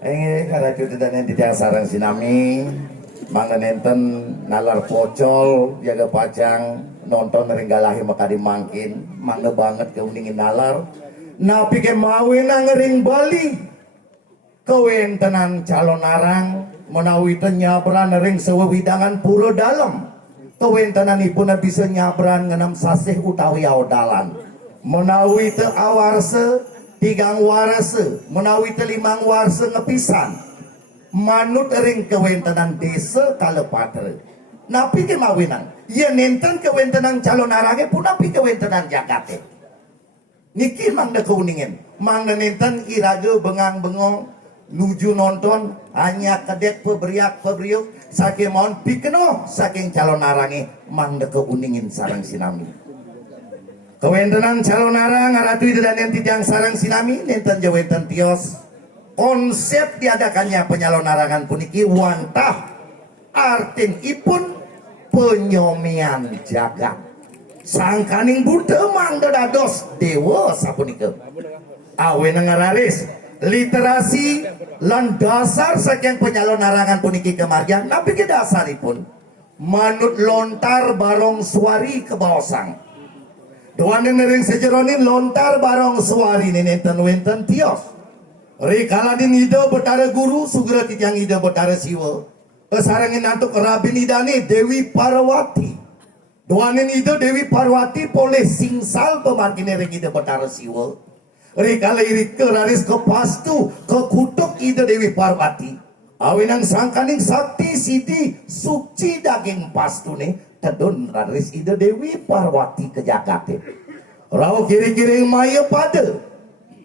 Karena itu dan tidak sarang sinami mangga nenten nalar pocol jaga pacang nonton ringgalahi maka dimangkin mangga banget keuningin nalar napi ke mawin ngering Bali kewentenan calon arang menawi nyabran ring sewewidangan pura dalam kewentenan ipun bisa nyabran ngenam sasih utawi aodalan menawi te awarse tigang warase menawi te limang warse ngepisan manut ring kewentenan desa kalepatre napi kemawinan ya nenten kewentenan calon arange pun napi kewentenan jakate niki mangda keuningin mangda nenten irage bengang bengong nuju nonton hanya kedek peberiak pebriuk saking mohon pikeno saking calon arange mangda keuningin sarang sinami kewentenan calon arang aratu dan yang tidang sarang sinami nenten jawetan tios konsep diadakannya penyalon arangan puniki wantah artin ipun penyomian jagat sangkaning Buddha mangda dados dewa sapunika awen ngararis literasi lan dasar saking penyalon arangan puniki kemargian napi ke dasaripun manut lontar barong suari ke bawasang doanen ring sejeronin lontar barong suari nenten wenten tios rikaladin ida betara guru sugera titiang ida betara siwa sarangin antuk rabin idane Dewi Parwati doanen ida Dewi Parwati poleh singsal pemarkine ring ida betara siwa rikala irit ke raris ke pastu ke kutuk ida Dewi Parwati awinang sangkaning sakti siti suci daging pastune tedun raris ida Dewi Parwati ke Jakate rau kiri-kiri maya pada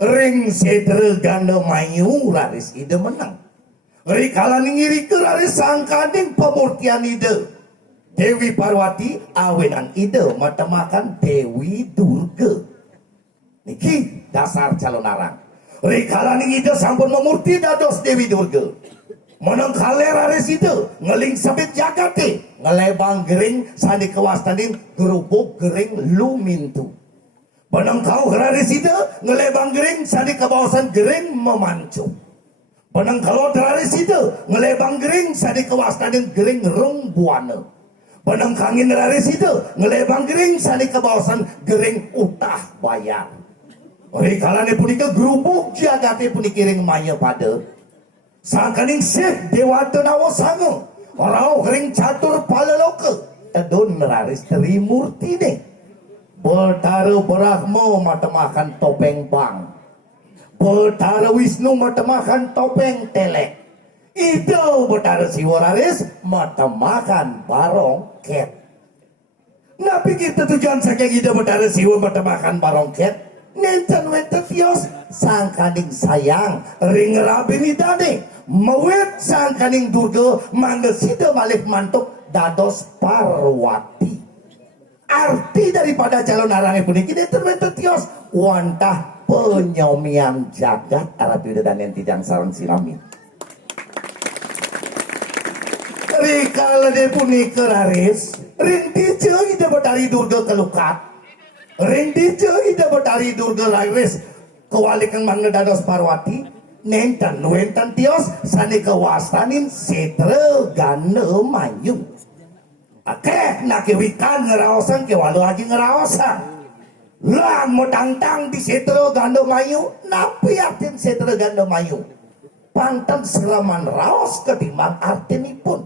ring setre ganda mayu raris ide menang rikala ningiri ke raris sangkaning pemurtian ide Dewi Parwati awenan ide matemakan Dewi Durga niki dasar calon arang rikala ning ide sampun memurti dados Dewi Durga menang kale raris ide ngeling sabit Jakate ngelebang gering sandi kewastanin gerubuk gering lumintu benang kau raris ide ngelebang gering sandi kebawasan gering memancu benang kalau raris ide ngelebang gering sandi kewastanin gering rembuana benang kangin raris ide ngelebang gering sandi kebawasan gering utah bayar rikalane punika gerubuk Jagate puniki ring maya pada sangkaning Syekh Dewata Nawasanga rau ring catur palaloka tedun raris Trimurti ne Betara Brahma matemakan topeng bang Betara Wisnu matemakan topeng telek Itu Betara Siwa raris matemakan barongket napi kita tujuan saking ida Betara Siwa matemakan barongket nenten wenten tios sangkaning sayang ring rabin idane mewet sangkaning Durga mangga sida malih mantuk dados Parwati arti daripada calon arange puniki nenten wenten tios wantah penyomian jagat aratu dan yang tidang sarang sinami rikala de punika raris rinti ceui ida Betari Durga kelukat rinti ceui ida Betari Durga raris kewalikan mangga dados Parwati nenten wenten tios sani kewastanin setre ganda mayu akeh nakiwikan ngeraosan kewalu haji ngeraosan lah modang-tang di setre ganda mayu napi artin setre ganda mayu pantan seraman raos ketimbang artinipun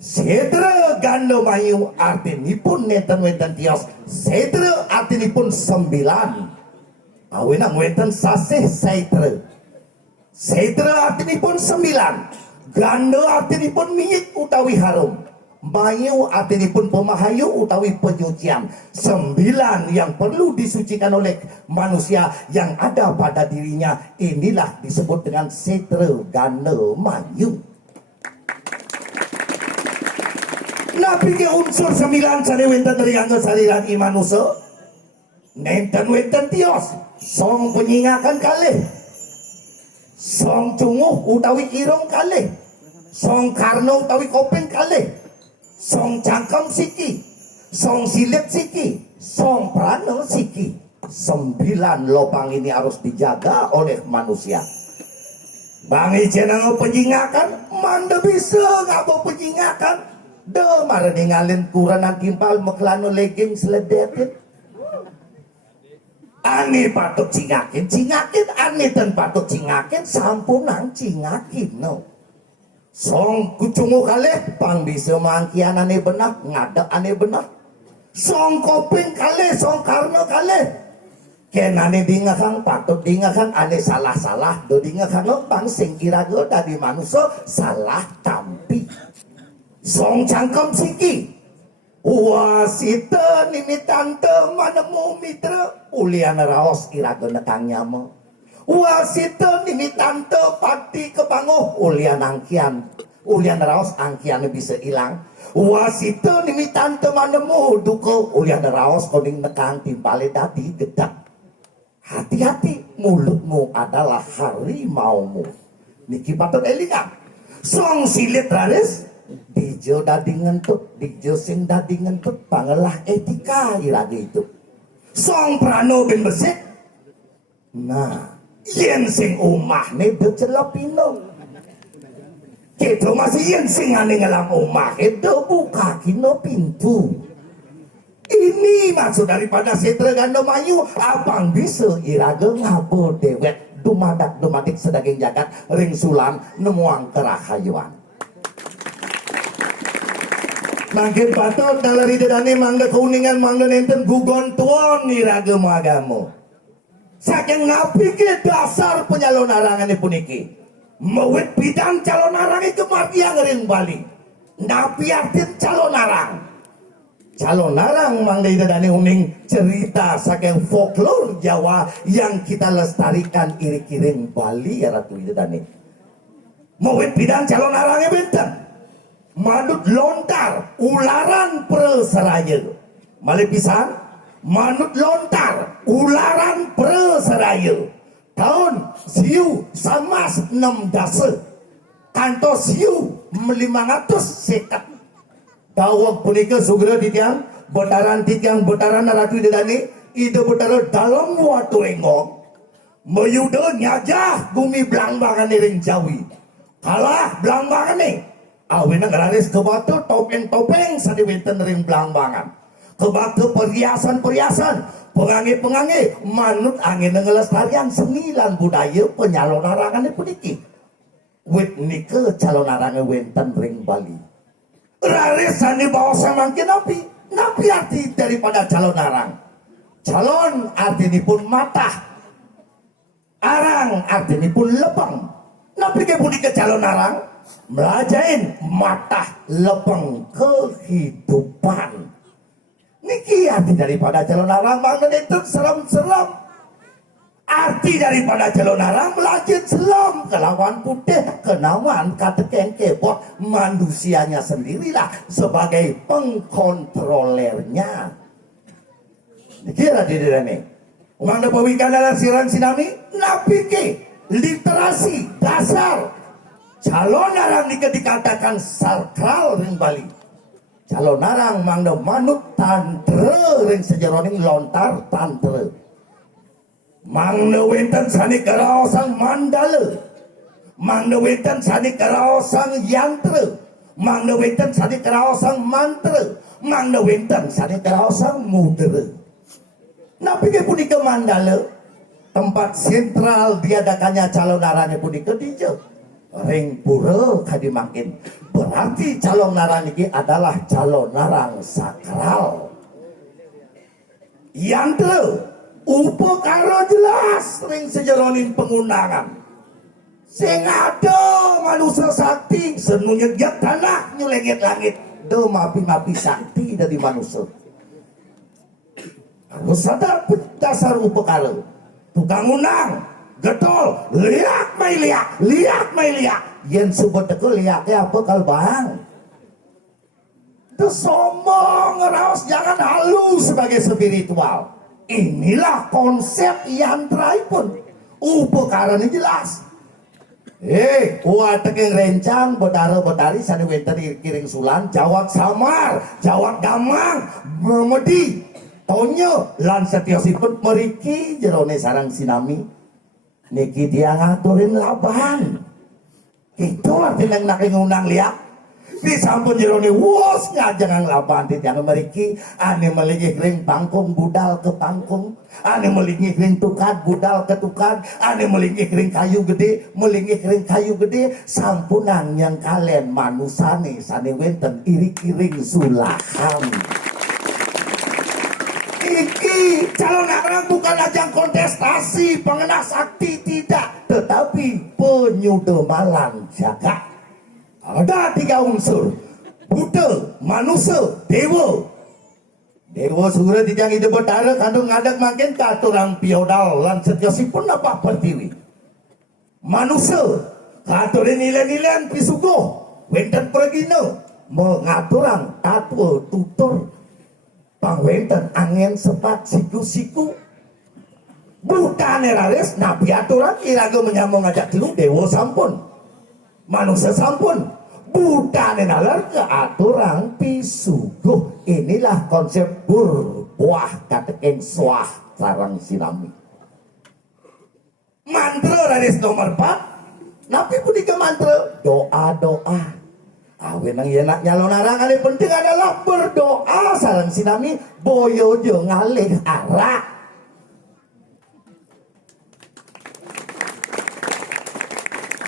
setre ganda mayu artinipun nenten wenten tios setre artinipun 9 awenang wenten sasih setre setre artinipun 9 ganda artinipun minyik utawi harum mayu artinipun pemahayu utawi penyucian 9 yang perlu disucikan oleh manusia yang ada pada dirinya inilah disebut dengan setre ganda mayu napi ke unsur 9 sane wenten dari angga saliran imanusa nenten wenten tios song penyingakan kalih song cunguh utawi irong kalih song karno utawi kopeng kalih song cangkem siki song silet siki song prana siki 9 lubang ini harus dijaga oleh manusia Bang Ijen ang penjingakan, manda bisa ngapa penjingakan. Dah marah ninggalin kuranan timpal meklano legging seledetin. Ani patut cingakin, ani dan patut cingakin, sampunang cingakin no. Song kucungu kalih, pang bisa mangkian ane benak, ngadak ane benak. Song koping kalih, song karno kalih. Ken ane dingakang patut dingakang ane salah-salah do dingakang bang sing kira-kira dari manusia salah tampi song cangkem siki wasita nimitante manemu mitra uliana raos kira-kira nekang nyamo wasita nimitante pati kebanguh ulian angkian ulian raos angkian bisa hilang wasita nimitante manemu duko ulian raos koning nekang timpale dadi gedak. Hati-hati, mulutmu adalah harimaumu. Niki patut elingan. Song silit raris, dijo dadi ngentut, dijo sing dadi ngentut, pangelah etika iragi itu. Song prano bin besit. Nah, yen sing umah ne becelopino. Kita masih yen sing ane ngelang umah itu buka kino pintu. Ini maksud daripada setra ganda mayu abang bisa iraga ngabo dewek dumadak sedaging jagat ring sulam nemuang kerahayuan makin patut dalari dedane mangga kuningan mangga nenten gugon tuon iraga magamu saking napi ke dasar penyalon arangan puniki mawit bidang calon arang itu yang ring bali napi artin calon arang calon narang mangga dani uning cerita saking folklore Jawa yang kita lestarikan iring-iring Bali ya ratu dani. Mawit bidang calon narangnya benten. Manut lontar ularan preseraya. Malih pisan manut lontar ularan preseraya. Tahun siu samas 6 dasa. Kantos siu 500 sekat. Dawak punika sugra titiang botaran naratu dedani ide botara dalam waktu engok mayuda nyajah bumi belangbangan ring Jawi kalah belangbangan nih awena ngeraris ke batu topeng sadiwenten ring belangbangan ke batu perhiasan pengangi manut angin ngelestarian 9 budaya penyalon arangan puniki wit nike calon arangan wenten ring Bali rarisan di bawah samangkin napi arti daripada calon arang calon arti pun mata arang arti pun lepeng napi kebudi ke calon arang melajain mata lepeng kehidupan niki arti daripada calon arang banget itu serem-serem arti daripada calon arang melajit selam kelawan putih kenawan kata kengkebot manusianya sendirilah sebagai pengkontrolernya kira tidak nih umanda pawikan dalam siran sinami napi ke literasi dasar calon arang dikatakan sakral ring Bali calon arang mangda manut tantre ring sejeroning lontar tantre mangna wenten sani karaosang mandala mangna wenten sani karaosang yantra mangna wenten sani karaosang mantra mangna wenten sani karaosang mudra napi ke punika mandala tempat sentral diadakannya calon arane punika dijo ring pura kadimangkin berarti calon narang ini adalah calon narang sakral yantra upakara jelas ring sejeronin pengundangan sing ada manusia sakti senunyegak tanah nyulengit langit do mapi-mapi sakti dari manusia harus sadar dasar upakara tukang unang getol liak mai liak yen sebut teko liaknya apa kalbang itu sombong ngeraos jangan halus sebagai spiritual. Inilah konsep yantra pun upakara ini jelas kuat yang rencang bodari sani wenter kiring sulan jawab samar jawab damang memedi tonyo lan setiosipun meriki jerone sarang sinami niki dia ngaturin laban Itu artinya nak ngundang lihat. Di sampun jerone wos ngajang lapan yang meriki ane melingih ring pangkung budal ke pangkung, ane melingih ring tukad budal ke tukad, ane melingih ring kayu gede melingih ring kayu gede, sampunan yang kalian manusane sane wenten iring-iring sulahan. Iki calon orang bukan ajang kontestasi pengenah sakti, tidak, tetapi penyudemalan jagat. Ada 3 unsur: Buddha, manusia, dewa. Dewa surya dijang ide betara kandung ngadak makin katurang piodal lan setiosipun apa pertiwi. Manusia katurin nilai-nilai pisugo wenten pergino mengaturang tatwa tutur pangwenten angin sepat siku-siku. Bukan eraris nabi aturan iraga menyambung ngajak tilu dewa sampun, manusia sampun. Bukan nalar ke aturan pisuguh. Inilah konsep berbuah katekin swah sarang sinami. Mantra raris nomor 4. Nabi pun ke mantra doa-doa. Awin yang enak nyalon arang yang penting adalah berdoa sarang sinami boyo jo ngalih arah.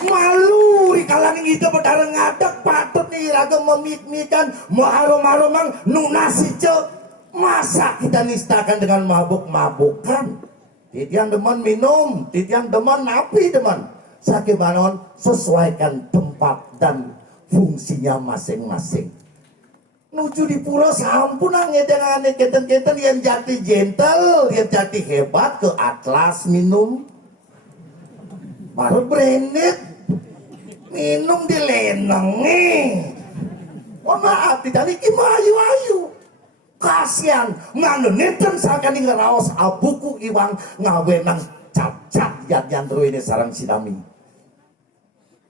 Malu di kalangan itu berdarah ngadak patut nih raga memik-mikan maharom-haromang nunasi cek. Masa kita nistakan dengan mabuk-mabukan? Titian demen minum, titian demen napi demen. Sakimanon sesuaikan tempat dan fungsinya masing-masing. Nuju di pura sampun ngedeng keten-keten yang jati gentle, yang jati hebat ke atlas minum. Baru branded minum di lenengi. Oh maaf, tidak niki mayu-ayu. Kasihan, nganuneten sakan ngeraos abuku iwang ngawenang cap-cap yang ini sarang sinami.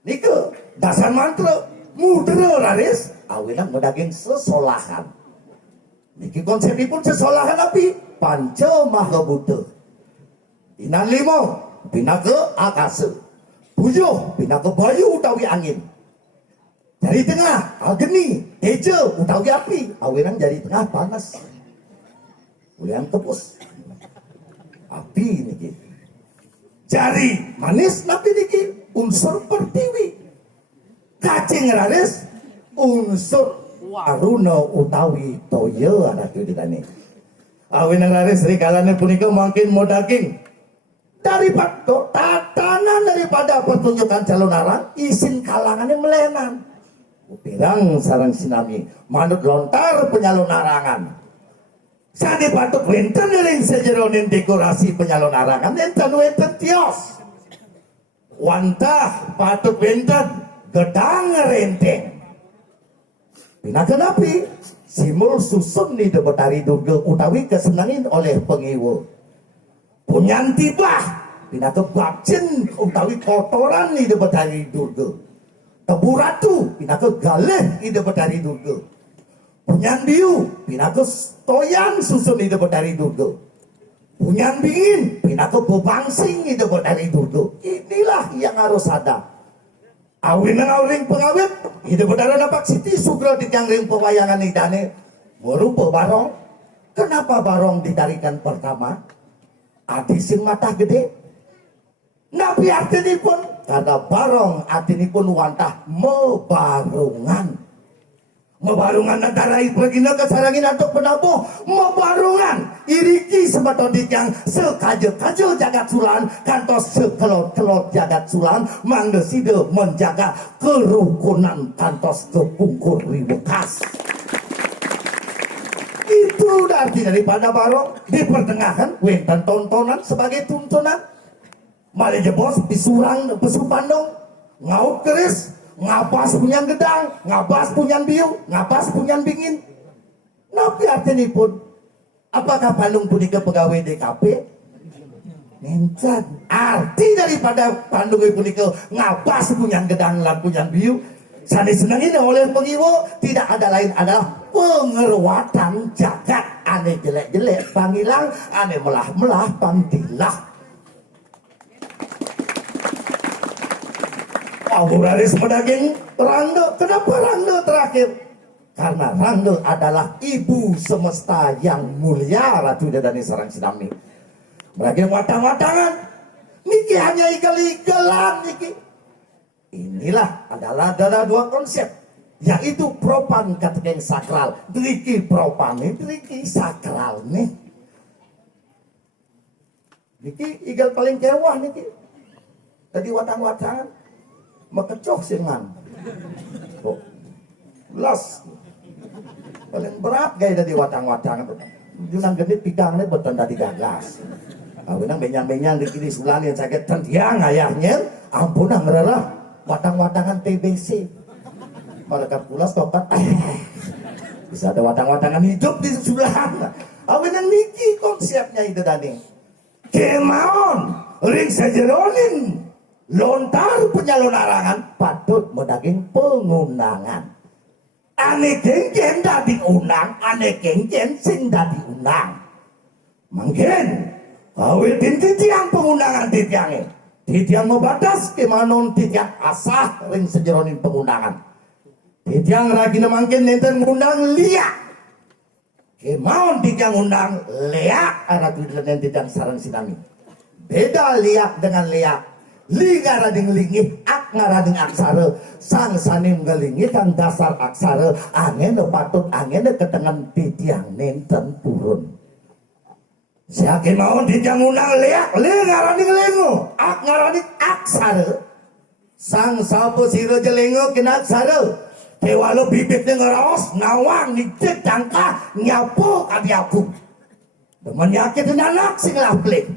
Nika dasar mantra mudra raris awenang ngedaging sesolahan. Niki konsepipun sesolahan api panca maha buddha. Inan 5 pindah ke akasa. 7 pindah ke bayu utawi angin. Dari tengah ageni teja utawi api. Awenang dari tengah panas. Ulian tepus api niki. Jari manis napi niki unsur pertiwi. Kacing raris unsur waruna utawi toya anak ditani. Awenang raris rikalane punika makin modaging. Daripada tatanan daripada pertunjukan calon arang isin kalangannya melenan. Upirang sarang sinami manut lontar penyalon arangan. Sadi patut wenten ring sejeronin dekorasi penyalon arangan enten wenten tios. Wantah patut wenten gedang renteng. Pinakan api simul susun ni debetari durga utawi kesenangin oleh pengiwo. Punyan tibah pindah ke babjen utawi kotoran ni debetari durga. Tebu ratu pindah ke galeh ni debetari durga. Punyan biu pindah ke toyan susun ni debetari durga. Punyan bingin pindah ke bebangsing ni debetari durga. Inilah yang harus ada. Awin ring pengawit hidup bedara dapat siti sugro di tiang ring pewayangan idane merupa barong. Kenapa barong ditarikan pertama? Adi sing mata gede. Nabi artinipun karena barong artinipun wantah mebarungan. Mebarungan antara ibagina kesarangin atau penabuh. Mebarungan iriki sebatodit yang sekajo-kajo jagat sulan kantos sekelot-kelot jagat sulan manggeside menjaga kerukunan kantos kepungkur ribekas. Itu arti daripada barong di pertengahan wenten tontonan sebagai tuntunan. Mali jebos pisurang pesu pandong ngaup keris ngapas punyan gedang ngapas punyan biu ngapas punyan bingin. Napi artinya pun apakah Bandung punika pegawai DKP? Mencan arti daripada Bandung punika ngapas punyan gedang lan punyan biu sani senangin oleh pengiwo tidak ada lain adalah pengerwatan jagat. Ane jelek-jelek pangilang, ane melah-melah pantilah. Auraris medaging Rangga. Kenapa Rangga terakhir? Karena Rangga adalah ibu semesta yang mulia, Ratu Bidadari sareng sinami. Medaging watang-watangan. Niki hanya igal-igalan niki. Inilah adalah dua konsep, yaitu propan kategori sakral. Driki propan nih, driki sakral nih. Niki igal paling kewah niki. Tadi watang-watangan mekecoh singan. Oh, belas. Paling berat gaya dari watang-watangan. Junang genit pikangnya beton tadi gagas. Awinang benyang-benyang di kiri sebelah yang sakit tendiang ayahnya. Ampun ngerela watang-watangan TBC. Malaikat pulas tokat. Bisa ada watang-watangan hidup di sebelah. Awinang niki konsepnya itu tadi. Kemaon ring sajeronin lontar penyalonarangan patut medaging pengundangan. Ane genggen dadi unang, ane genggen sing dadi unang. Manggen awitin titiang pengundangan titiangnya. Titiang membatas kemanon titiang asah ring sajeronin pengundangan. Titiang ragina mangken nenten ngundang liak. Kemaon titiang undang liak Ratu Bidadari titiang sareng sinami. Beda liak dengan liak. Li ngarading lingih, ak ngarading aksara. Sang sanim ngelingih kang dasar aksara. Angin patut angin ketengan titiang nenten purun. Siakin mau titiang undang liak, li ngarading lingu, ak ngarading aksara. Sang sapu siro jelingo kena aksara. Kewalo bibitnya ngeraos, nawang, nikit, jangka, nyapu, kadiapu. Demen yakin anak sing laplik.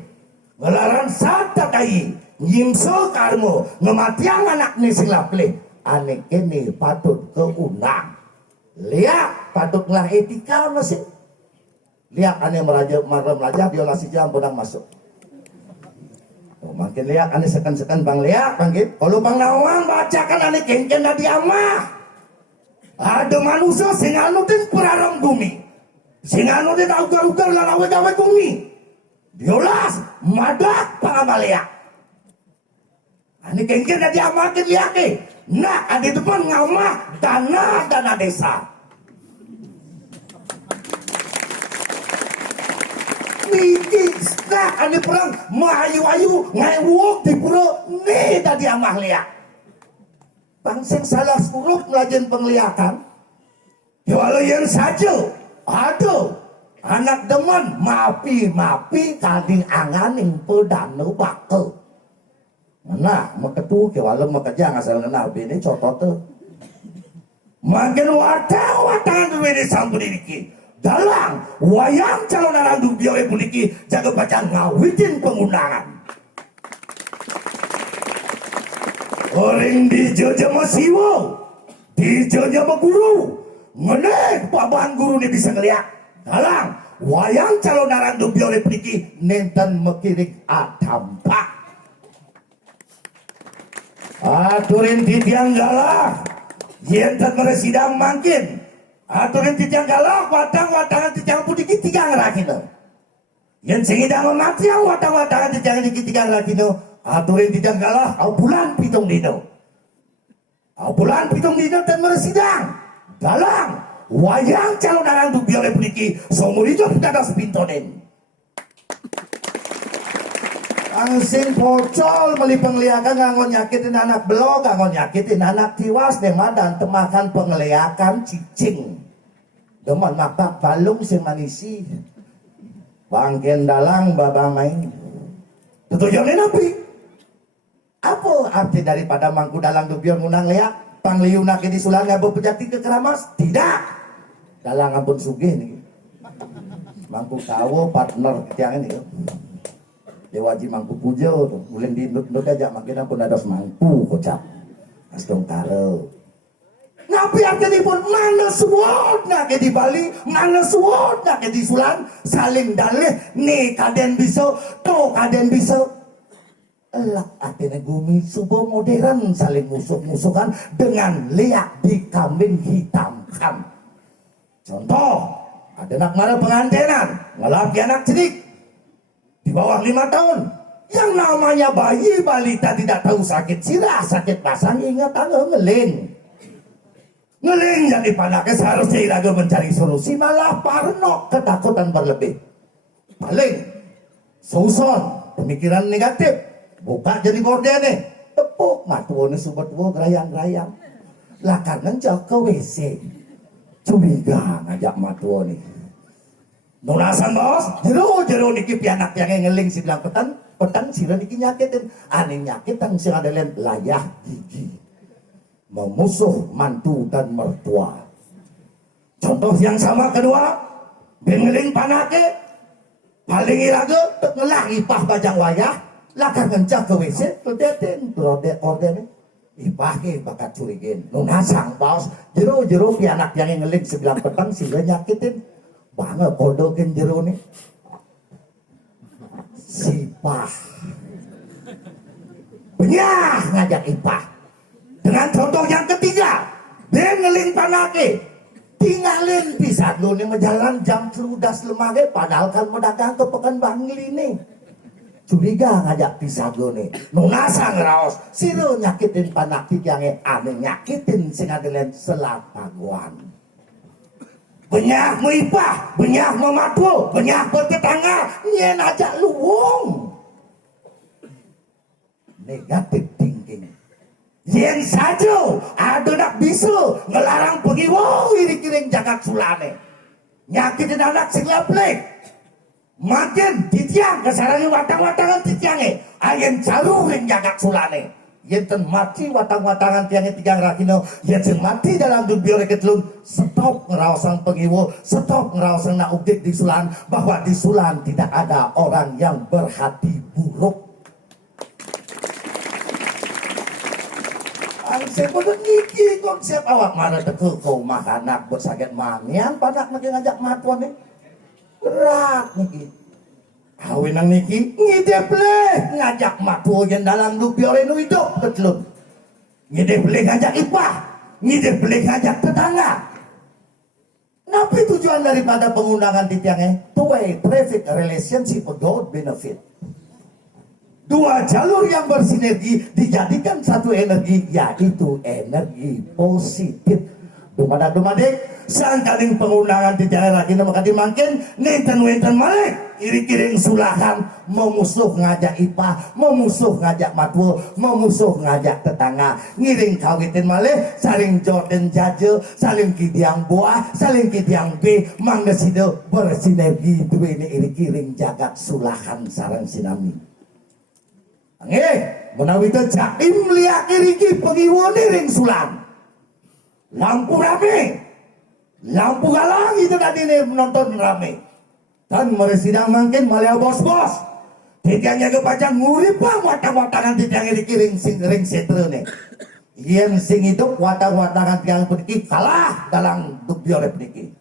Ngelaran sata kai. Nyimso karmo ngematiang anak ni sing laplik. Anek ini patut keunang. Lihat patut lah etika masih. Lihat ane meraja violasi jam podang masuk. Oh, makin lihat ane sekan bang lihat bangkit. Kalau bang nawang bacakan ane kengken dari amah. Ada manusia sing anutin perarang bumi. Sing anutin ugar-ugar lalawe-gawe bumi. Violas madak pangamalia. Ini kengken na diamakin liyaki. Nah, ada depan ngomah dana desa. Niki, nah, ada perang mahayu-ayu ngewok di pura. Nih tadi amah liak. Bangseng salah suruh melajen penglihakan. Ya walau yang saja. Aduh, anak demen mapi kading anganing pedanu bakal. Nah, maketu ke walau makajang asal ngenal bini cotot tuh. Makin watangan tuh bini sampun ini. Dalang wayang calon arandu biawe puniki jaga baca ngawitin pengundangan. Orang di jojo masiwo, di jojo guru, menek pabahan guru ini bisa ngeliat. Dalang wayang calon arandu biawe puniki nenten mekirik adampak. Aturin titiang galah yentan meresidang mangkin. Aturin titiang galah watang-watangan titiang putih tiga ngerakino. Yen singidang mati yang watang-watangan titiang tiga ngerakino. Aturin titiang galah au bulan pitung dino. Au bulan pitung dino dan meresidang. Dalang wayang calon arang dubi oleh puniki seumur hidup dadas pintonen. Angsing pocol meli pengliakan ngangon nyakitin anak belok, ngangon nyakitin anak tiwas demadan temakan pengliakan cicing. Deman makak balung sing manisi. Bangken dalang babang main. Tujuannya napi? Apa arti daripada mangku dalang dubion ngunang liak? Pangliunak di sulang ngabo pejati ke keramas? Tidak. Dalang ampun sugih nih. Mangku tahu partner yang ini. Dewaji mangku pujo tuh, ulin di nut aja makin pun ada semangku kocak, asdong karo. Ngapi artinya pun mana suwot nak di Bali, mana suwot nak di Sulan, saling dalih, nih kaden bisa, to kaden bisa. Elak artinya gumi subuh modern saling musuh-musuhan dengan liak di kambing hitamkan. Contoh, ada anak marah pengantinan, ngelapi anak cedik. Di bawah 5 tahun Yang namanya bayi balita tidak tahu sakit sirah, sakit pasang, ingat ngeling. Ngeling jadi panaknya seharusnya iraga mencari solusi, malah parno, ketakutan berlebih. Paling susun pemikiran negatif, buka jadi gordene, tepuk matuone sobat wo gerayang-gerayang. Lah karena jauh ke WC, curiga ngajak matuone. Nunasan bos, jero niki pianak yang ngeling si bilang petang sila niki nyakitin, aneh nyakitan si adelen layah gigi. Memusuh mantu dan mertua. Contoh yang sama kedua, bengeling panake, paling iraga ngelah ipah bajang wayah, lakar ngencah ke WC, kedetin, orden, ipah ke bakat curigin. Nunasang bos, jero pianak yang ngeling sebilang petang sila nyakitin, banget kodokin jero nih. Sipah. Benyah ngajak ipah. Dengan contoh yang ketiga, bengeling panake, tinggalin pisat lu nih ngejalan jam seludas lemage, padahal kan mau dagang ke pekan bangli nih. Curiga ngajak pisat lu nih, nunasa ngeraos, siru nyakitin panaktik yang aneh nyakitin sing adelen selapaguan. Benyah muipah, benyah mematul, benyah bertetangga, nyen ajak luwung. Negatif thinking. Yang saja ada nak bisa ngelarang pergi wow iri-kiring jagat sulane. Nyakitin anak sing leplek. Makin titiang kesarangi watang-watangan titiange. Ayen caru ring jagat sulane. Yenten mati watang-watangan tiangnya tigang rakino. Yenten mati dalam dubior ketelun. Stop ngerawasan pengiwo. Stop ngerawasan nak ukdik di sulan. Bahwa di sulan tidak ada orang yang berhati buruk. Saya pada niki konsep awak mana teke kau mahanak bersaget manian panak niki ngajak matuan nih. Berat niki. Kawinang niki ngidep leh ngajak matuan dalam lubior enu hidup ketelun. Ngidep leh ngajak ipah, ngidep leh ngajak tetangga. Napi tujuan daripada pengundangan di tiangnya? Two-way traffic relationship without benefit. Dua jalur yang bersinergi dijadikan satu energi, yaitu energi positif. Dumadak-dumadik, sangkaling pengundangan di daerah kita maka dimangkin, nenten-wenten malik, iri-kiring sulahan, memusuh ngajak ipah, memusuh ngajak matwo, memusuh ngajak tetangga, ngiring kawitin malik, saling jordan jaje, saling kidiang buah, saling kidiang B, manggesido bersinergi, dua ini iri-kiring jagat sulahan sarang sinami. Menawi itu jaim liak iriki pengiwone ring sulan. Lampu rame, lampu galang itu tadi nih menonton rame. Dan meresidang mungkin malah bos-bos. Tiangnya kepajang ngurip bang watang-watangan tiang iriki ring setre nih. Yang sing itu watang-watangan tiang peniki kalah dalam dubiore peniki.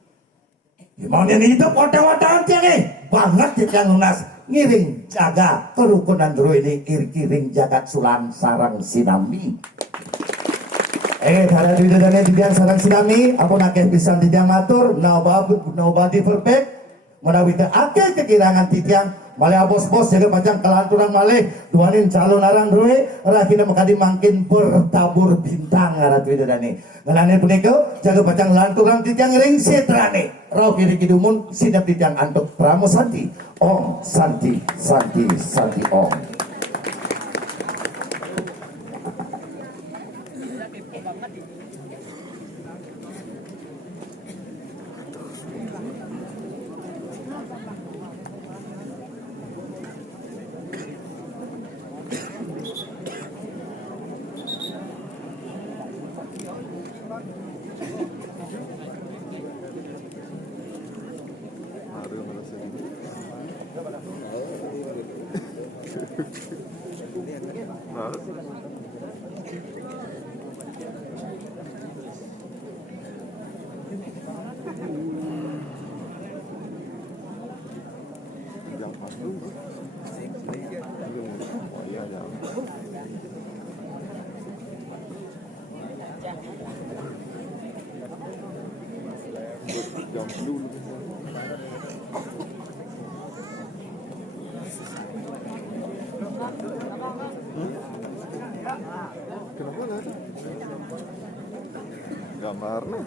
Gimana nih itu watang-watangan tiang banget tiang lunas. Ngiring jaga kerukunan dulu ini iri-kiring jagat sulan sarang sinami. Karena di dalamnya didiang sarang sinami, aku nakeh bisa didiang matur, nobody perfect. Menawi akeh kekirangan titiang, malah bos-bos jaga panjang kelanturan malih, tuanin calon arang dulu, rakina makadi makin bertabur bintang ngarat widodane. Ngelane punika jaga panjang lanturan titiang ring setrane. Roh kiri kidumun sidap titiang antuk Pramo Santi. Om Santi Santi Santi Om. Gambar nih.